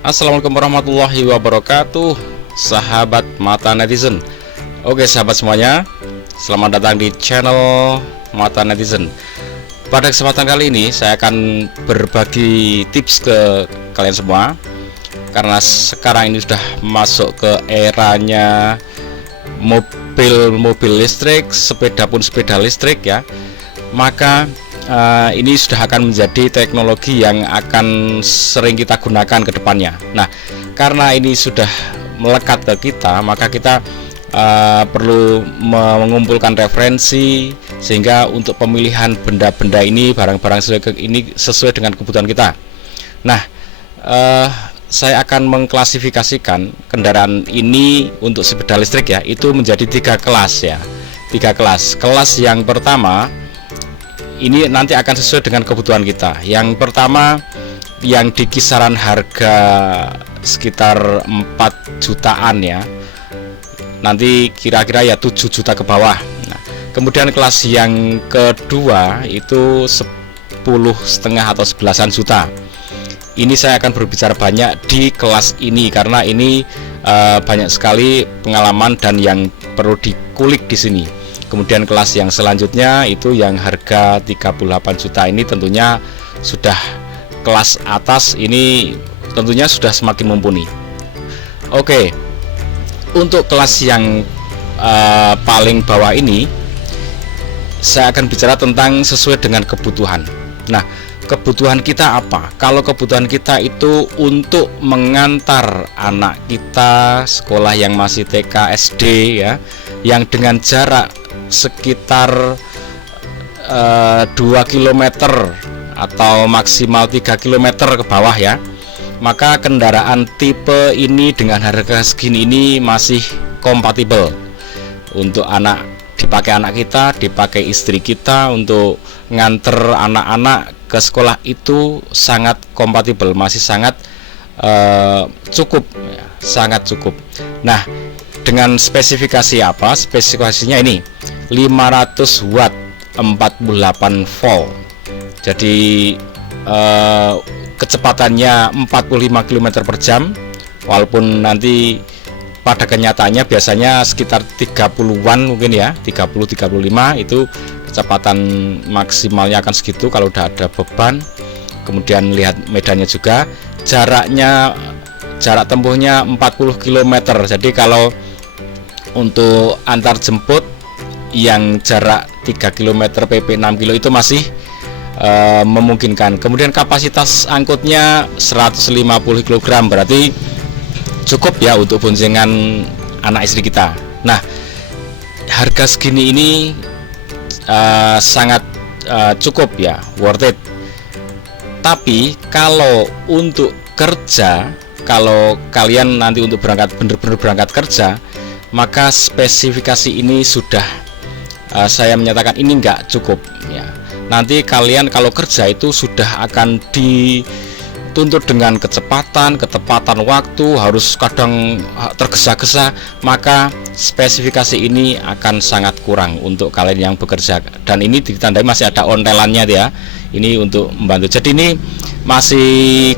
Assalamualaikum warahmatullahi wabarakatuh, sahabat mata netizen. Oke sahabat semuanya, selamat datang di channel Mata Netizen. Pada kesempatan kali ini saya akan berbagi tips ke kalian semua. Karena sekarang ini sudah masuk ke eranya mobil listrik, sepeda pun sepeda listrik ya. Maka ini sudah akan menjadi teknologi yang akan sering kita gunakan ke depannya. Nah, karena ini sudah melekat ke kita, maka kita perlu mengumpulkan referensi sehingga untuk pemilihan benda-benda ini, barang-barang sesuai dengan kebutuhan kita. Nah, saya akan mengklasifikasikan kendaraan ini untuk sepeda listrik ya, itu menjadi 3 kelas ya. 3 kelas. Kelas yang pertama ini nanti akan sesuai dengan kebutuhan kita. Yang pertama yang di kisaran harga sekitar 4 jutaan ya, nanti kira-kira ya 7 juta ke bawah. Nah, kemudian kelas yang kedua itu 10,5 atau 11-an juta. Ini saya akan berbicara banyak di kelas ini karena ini banyak sekali pengalaman dan yang perlu dikulik di sini. Kemudian kelas yang selanjutnya itu yang harga 38 juta, ini tentunya sudah kelas atas, ini tentunya sudah semakin mumpuni. Oke, untuk kelas yang paling bawah ini saya akan bicara tentang sesuai dengan kebutuhan. Nah, kebutuhan kita apa? Kalau kebutuhan kita itu untuk mengantar anak kita sekolah yang masih TK, SD ya, yang dengan jarak sekitar 2 km atau maksimal 3 km ke bawah ya, maka kendaraan tipe ini dengan harga segini ini masih kompatibel untuk dipakai anak kita, dipakai istri kita untuk nganter anak-anak ke sekolah, itu sangat kompatibel, masih sangat cukup ya, sangat cukup. Nah, dengan spesifikasi apa? Spesifikasinya ini 500 watt 48 volt. Jadi kecepatannya 45 km per jam, walaupun nanti pada kenyataannya biasanya sekitar 30-an mungkin ya, 30-35 itu kecepatan maksimalnya akan segitu kalau udah ada beban. Kemudian lihat medannya juga, jarak tempuhnya 40 km. Jadi kalau untuk antar jemput yang jarak 3 km PP 6 kilo itu masih memungkinkan. Kemudian kapasitas angkutnya 150 kg, berarti cukup ya untuk boncengan anak istri kita. Nah, harga segini ini sangat cukup ya, worth it. Tapi kalau untuk kerja, kalau kalian nanti untuk benar-benar berangkat kerja, maka spesifikasi ini sudah saya menyatakan ini enggak cukup ya. Nanti kalian kalau kerja itu sudah akan dituntut dengan kecepatan, ketepatan waktu, harus kadang tergesa-gesa, maka spesifikasi ini akan sangat kurang untuk kalian yang bekerja. Dan ini ditandai masih ada ontelannya ya, ini untuk membantu. Jadi ini masih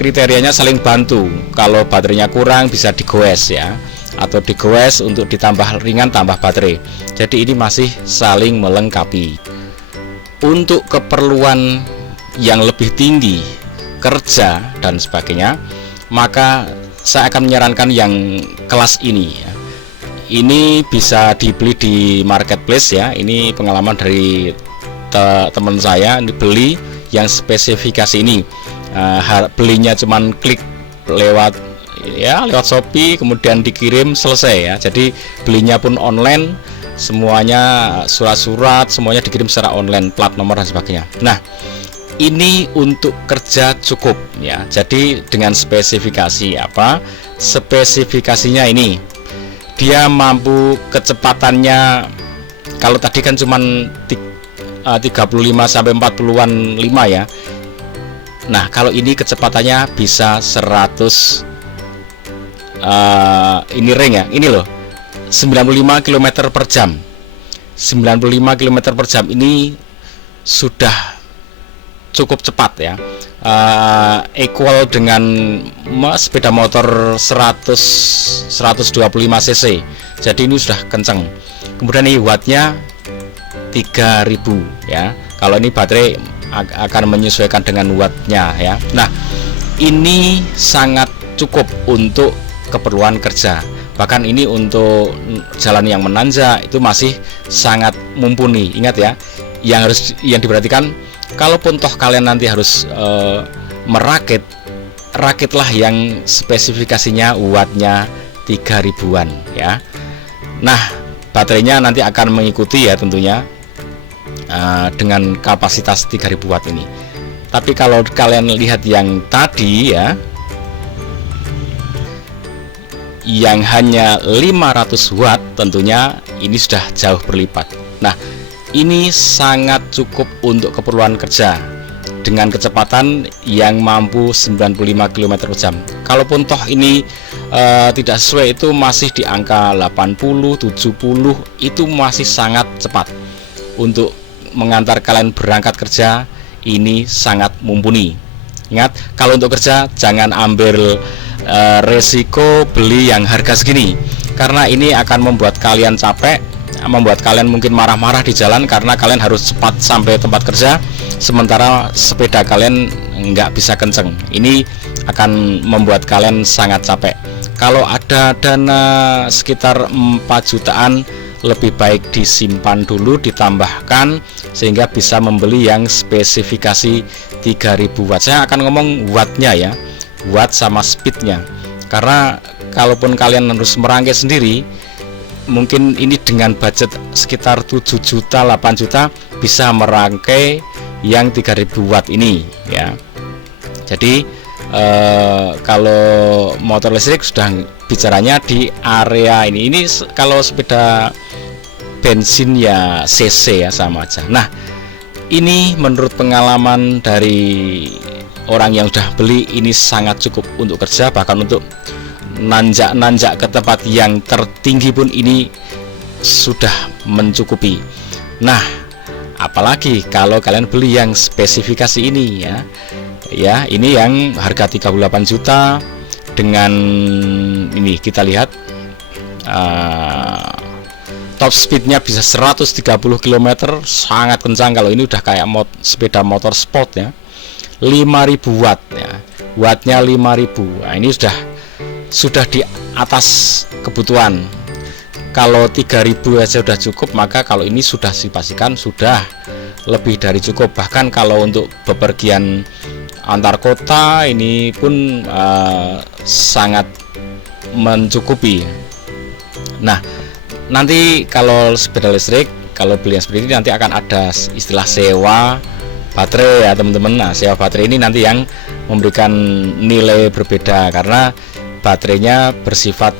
kriterianya saling bantu. Kalau baterainya kurang bisa digoes ya, atau digoes untuk ditambah ringan tambah baterai. Jadi ini masih saling melengkapi. Untuk keperluan yang lebih tinggi, kerja dan sebagainya, maka saya akan menyarankan yang kelas ini ya. Ini bisa dibeli di marketplace ya. Ini pengalaman dari teman saya, dibeli yang spesifikasi ini. Belinya cuman klik lewat Shopee, kemudian dikirim, selesai ya. Jadi belinya pun online, semuanya surat-surat semuanya dikirim secara online, plat nomor dan sebagainya. Nah, ini untuk kerja cukup ya. Jadi dengan spesifikasi apa? Spesifikasinya ini, dia mampu kecepatannya, kalau tadi kan cuman 35 sampai 40-an 5 ya. Nah, kalau ini kecepatannya bisa 100 ini ring ya, ini loh 95 km per jam. 95 km per jam ini sudah cukup cepat ya, equal dengan sepeda motor 125 cc. Jadi ini sudah kenceng. Kemudian ini wattnya 3000 ya. Kalau ini baterai akan menyesuaikan dengan wattnya ya. Nah, ini sangat cukup untuk keperluan kerja. Bahkan ini untuk jalan yang menanjak itu masih sangat mumpuni. Ingat ya, yang diperhatikan, kalaupun toh kalian nanti harus rakitlah yang spesifikasinya wattnya 3000-an ya. Nah, baterainya nanti akan mengikuti ya tentunya dengan kapasitas 3000 watt ini. Tapi kalau kalian lihat yang tadi ya, yang hanya 500 watt, tentunya ini sudah jauh berlipat. Nah, ini sangat cukup untuk keperluan kerja dengan kecepatan yang mampu 95 km/jam. Kalaupun toh ini tidak sesuai, itu masih di angka 80, 70, itu masih sangat cepat untuk mengantar kalian berangkat kerja. Ini sangat mumpuni. Ingat, kalau untuk kerja jangan ambil resiko beli yang harga segini, karena ini akan membuat kalian capek, membuat kalian mungkin marah-marah di jalan karena kalian harus cepat sampai tempat kerja, sementara sepeda kalian nggak bisa kenceng. Ini akan membuat kalian sangat capek. Kalau ada dana sekitar 4 jutaan, lebih baik disimpan dulu, ditambahkan sehingga bisa membeli yang spesifikasi 3000 watt. Saya akan ngomong wattnya ya, watt sama speednya, karena kalaupun kalian harus merangkai sendiri, mungkin ini dengan budget sekitar 7 juta 8 juta bisa merangkai yang 3000 watt ini ya. Jadi kalau motor listrik sudah bicaranya di area ini kalau sepeda bensin ya CC ya sama aja. Nah, ini menurut pengalaman dari orang yang sudah beli, ini sangat cukup untuk kerja, bahkan untuk nanjak ke tempat yang tertinggi pun ini sudah mencukupi. Nah, apalagi kalau kalian beli yang spesifikasi ini ya. Ya, ini yang harga 38 juta dengan ini kita lihat top speednya bisa 130 km, sangat kencang. Kalau ini udah kayak sepeda motor sport ya. 5000 watt ya, wattnya 5000. Nah, ini sudah di atas kebutuhan. Kalau 3000 aja sudah cukup, maka kalau ini sudah dipastikan sudah lebih dari cukup. Bahkan kalau untuk bepergian antar kota ini pun sangat mencukupi. Nah, nanti kalau sepeda listrik, kalau beli yang seperti ini nanti akan ada istilah sewa baterai ya teman-teman. Nah, sewa baterai ini nanti yang memberikan nilai berbeda karena baterainya bersifat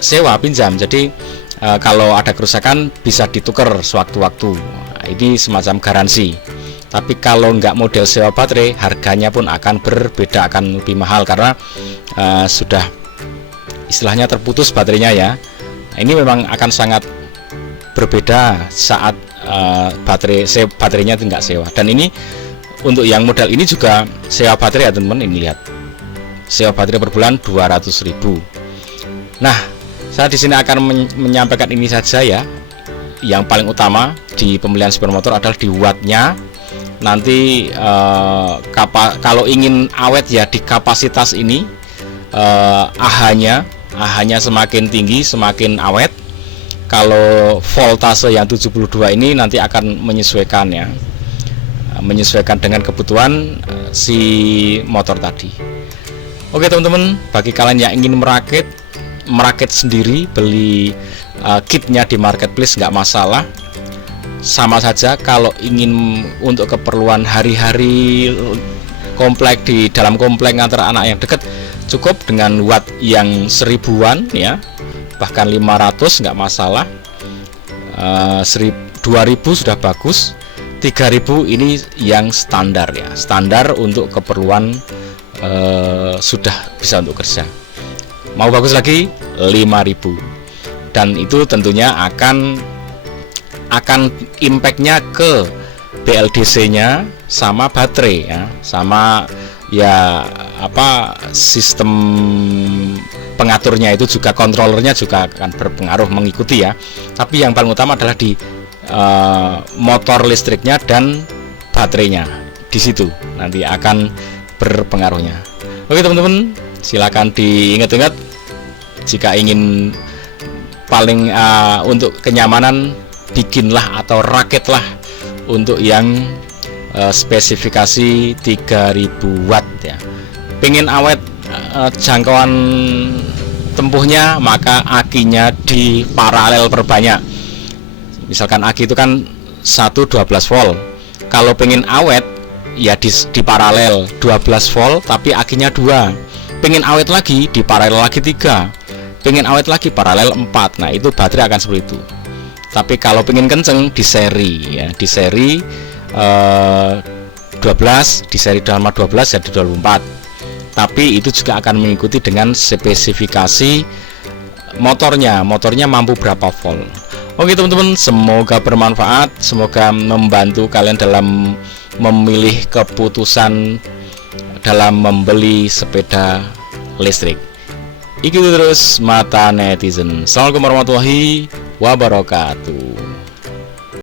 sewa pinjam. Jadi kalau ada kerusakan bisa ditukar sewaktu-waktu. Nah, ini semacam garansi. Tapi kalau nggak model sewa baterai, harganya pun akan berbeda, akan lebih mahal karena sudah istilahnya terputus baterainya ya. Nah, ini memang akan sangat berbeda saat baterainya nggak sewa. Dan ini untuk yang model ini juga sewa baterai ya teman-teman. Ini lihat, sewa baterai per bulan 200.000. Nah, saya di sini akan menyampaikan ini saja ya. Yang paling utama di pembelian sepeda motor adalah di wattnya. Nanti kalau ingin awet ya di kapasitas ini, AH-nya semakin tinggi semakin awet. Kalau voltase yang 72 ini nanti akan menyesuaikan ya, menyesuaikan dengan kebutuhan si motor tadi. Oke teman-teman, bagi kalian yang ingin merakit sendiri, beli kitnya di marketplace nggak masalah. Sama saja kalau ingin untuk keperluan hari-hari komplek, di dalam komplek antar anak yang dekat, cukup dengan watt yang 1000-an ya, bahkan 500 nggak masalah. 2000 sudah bagus. 3000 ini yang standar ya, standar untuk keperluan sudah bisa untuk kerja. Mau bagus lagi 5000, dan itu tentunya akan impactnya ke BLDC-nya sama baterai ya, sama ya sistem pengaturnya itu juga, kontrolernya juga akan berpengaruh mengikuti ya. Tapi yang paling utama adalah di motor listriknya dan baterainya, di situ nanti akan berpengaruhnya. Oke teman-teman, silakan diingat-ingat jika ingin paling untuk kenyamanan, bikinlah atau rakitlah untuk yang spesifikasi 3000 watt ya. Pengen awet jangkauan tempuhnya, maka akinya di paralel perbanyak. Misalkan aki itu kan 12 volt. Kalau pengen awet ya di paralel 12 volt tapi akinya 2. Pengen awet lagi di paralel lagi 3. Pengen awet lagi paralel 4. Nah, itu baterai akan seperti itu. Tapi kalau pengen kenceng di seri ya, di seri 12, di seri Dharma 12 jadi 24. Tapi itu juga akan mengikuti dengan spesifikasi motornya mampu berapa volt. Oke teman-teman, semoga bermanfaat, semoga membantu kalian dalam memilih keputusan dalam membeli sepeda listrik. Ikuti terus Mata Netizen. Assalamualaikum warahmatullahi wabarakatuh.